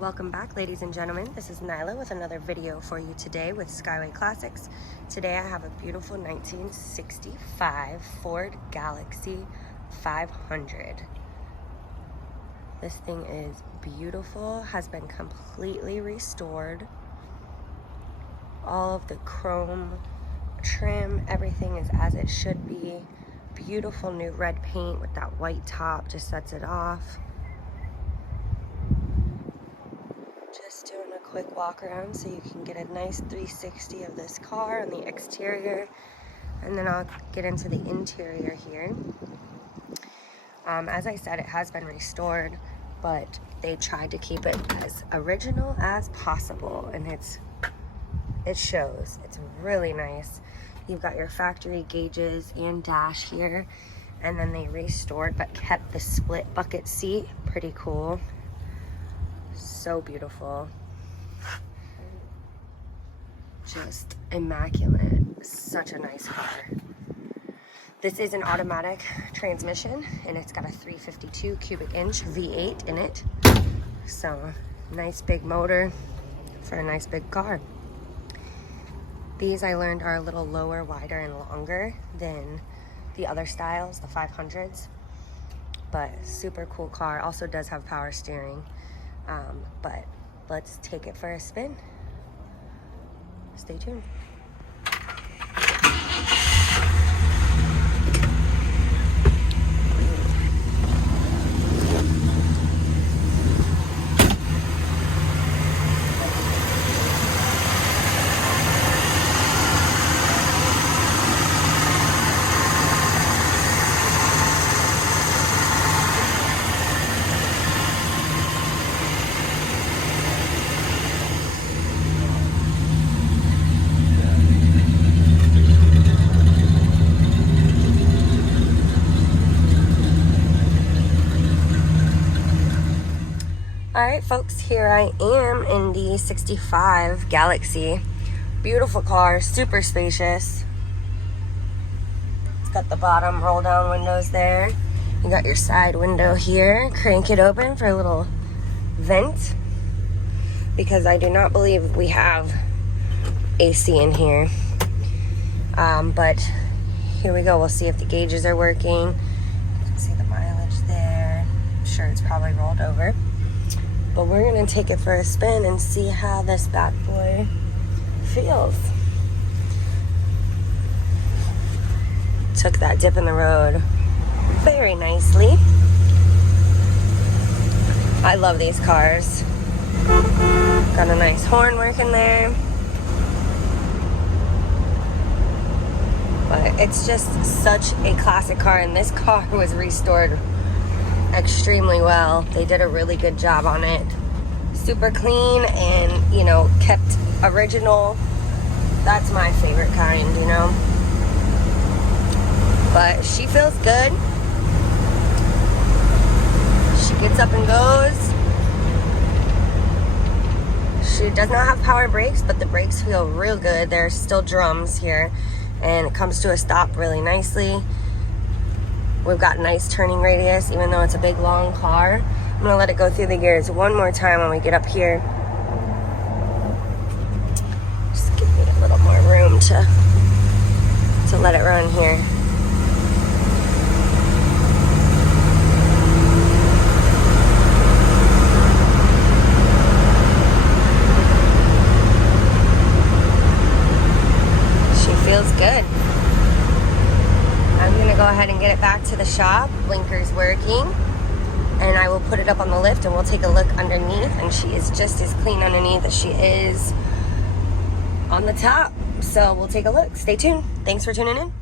Welcome back, ladies and gentlemen. This is Nyla with another video for you today with Skyway Classics. Today I have a beautiful 1965 Ford Galaxie 500. This thing is beautiful, has been completely restored. All of the chrome trim, everything is as it should be. Beautiful new red paint with that white top, just sets it off. Just doing a quick walk around so you can get a nice 360 of this car on the exterior, and then I'll get into the interior here. As I said, it has been restored, but they tried to keep it as original as possible, and it shows. It's really nice. You've got your factory gauges and dash here, and then they restored but kept the split bucket seat. Pretty cool. So beautiful. Just immaculate. Such a nice car. This is an automatic transmission, and it's got a 352 cubic inch V8 in it. So nice big motor for a nice big car. These, I learned, are a little lower, wider, and longer than the other styles, the 500s. But super cool car. Also does have power steering. But let's take it for a spin. Stay tuned. Alright folks, here I am in the 65 Galaxie. Beautiful car, super spacious. It's got the bottom roll down windows there. You got your side window here. Crank it open for a little vent, because I do not believe we have AC in here. But here we go. We'll see if the gauges are working. You can see the mileage there. I'm sure it's probably rolled over. But we're gonna take it for a spin and see how this bad boy feels. Took that dip in the road very nicely. I love these cars. Got a nice horn working there. But it's just such a classic car, and this car was restored extremely well. They did a really good job on it. Super clean and, you know, kept original. That's my favorite kind, you know. But she feels good. She gets up and goes. She does not have power brakes, but the brakes feel real good. There's still drums here, and it comes to a stop really nicely. We've got nice turning radius, even though it's a big, long car. I'm gonna let it go through the gears one more time when we get up here. Just give me a little more room to let it run here. She feels good. I'm gonna go ahead and get it back to the shop. Blinker's working, and I will put it up on the lift, and we'll take a look underneath, and she is just as clean underneath as she is on the top. So we'll take a look. Stay tuned. Thanks for tuning in.